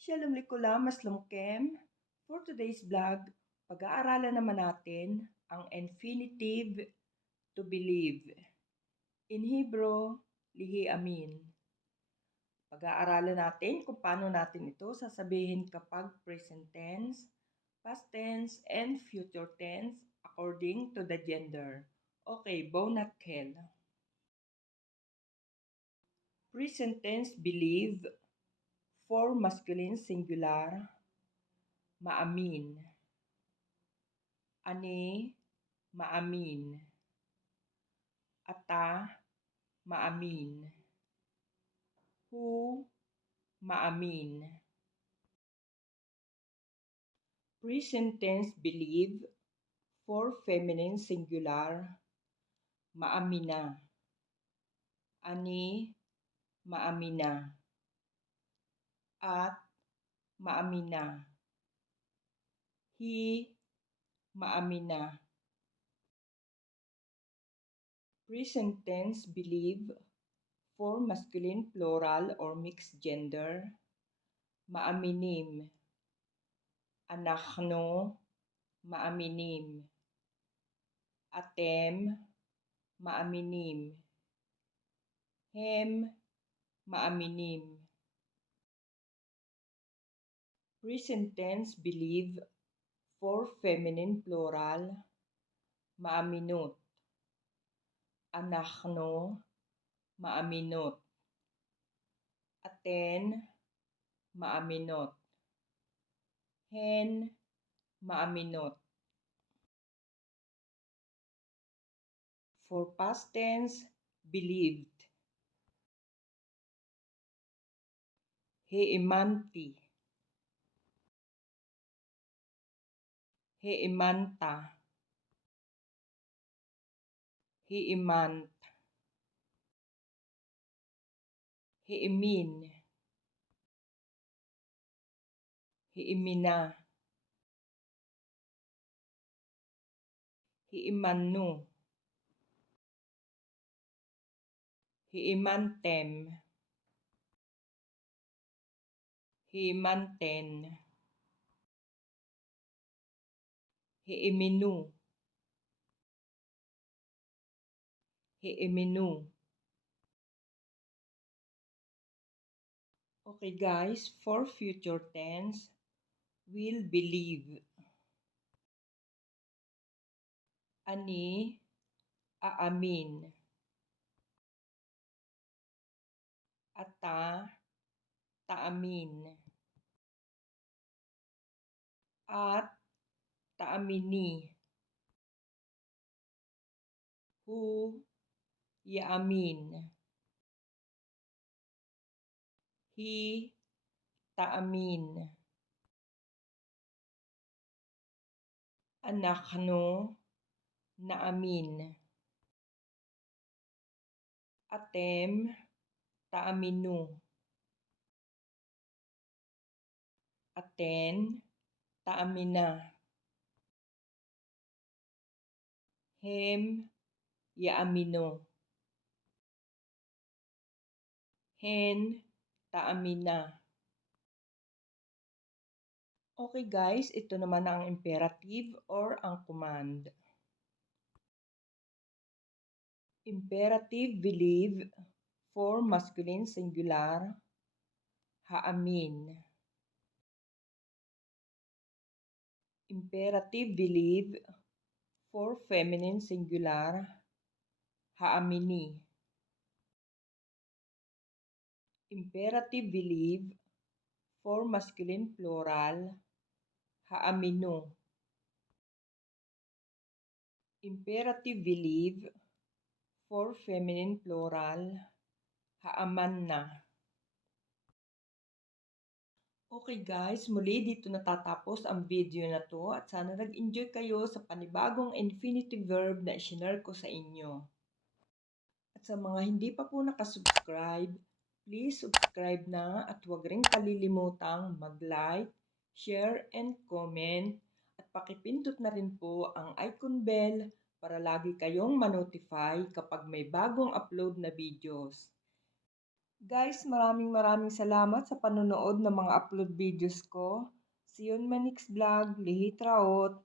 Shalom Likula Maslumkem. For today's vlog, pag-aaralan naman natin ang infinitive to believe. In Hebrew, lihi amin. Pag-aaralan natin kung paano natin ito sasabihin kapag present tense, past tense, and future tense according to the gender. Okay, Bonatkel. Present tense believe for masculine singular, maamin. Ani, maamin. Ata, maamin. Hu, maamin. Present tense believe for feminine singular, maamina. Ani, maamina. At, maamina. Hi, maamina. Present tense believe for masculine plural or mixed gender, maaminim. Anachno, maaminim. Atem, maaminim. Hem, maaminim. Present tense believe for feminine plural, maaminot. Anachno, maaminot. Aten, maaminot. Hen, maaminot. For past tense, believed. Heimanti. Heimanta. Heimant. Heimin. Heimina. Heimannu. Heimantem. Heimanten. Heiminu. Heiminu. Okay guys, for future tense, will believe. Ani, aamin. Ata, taamin. At, taamini. Hu, yaamin. Hi, taamin. Anachno, naamin. Atem, taaminu. Aten, taamina. Hem, yaamino. Hen, taamina. Okay guys, ito naman ang imperative or ang command. Imperative believe for masculine singular, haamin. Imperative believe for feminine singular, haamini. Imperative believe for masculine plural, haamino. Imperative believe for feminine plural, haamanna. Okay guys, muli dito natatapos ang video na to at sana nag-enjoy kayo sa panibagong infinitive verb na isinare ko sa inyo. At sa mga hindi pa po nakasubscribe, please subscribe na at huwag ring kalilimutang mag-like, share, and comment at pakipindot na rin po ang icon bell para lagi kayong manotify kapag may bagong upload na videos. Guys, maraming salamat sa panonood ng mga upload videos ko. See you on my next vlog. Lihi Traot.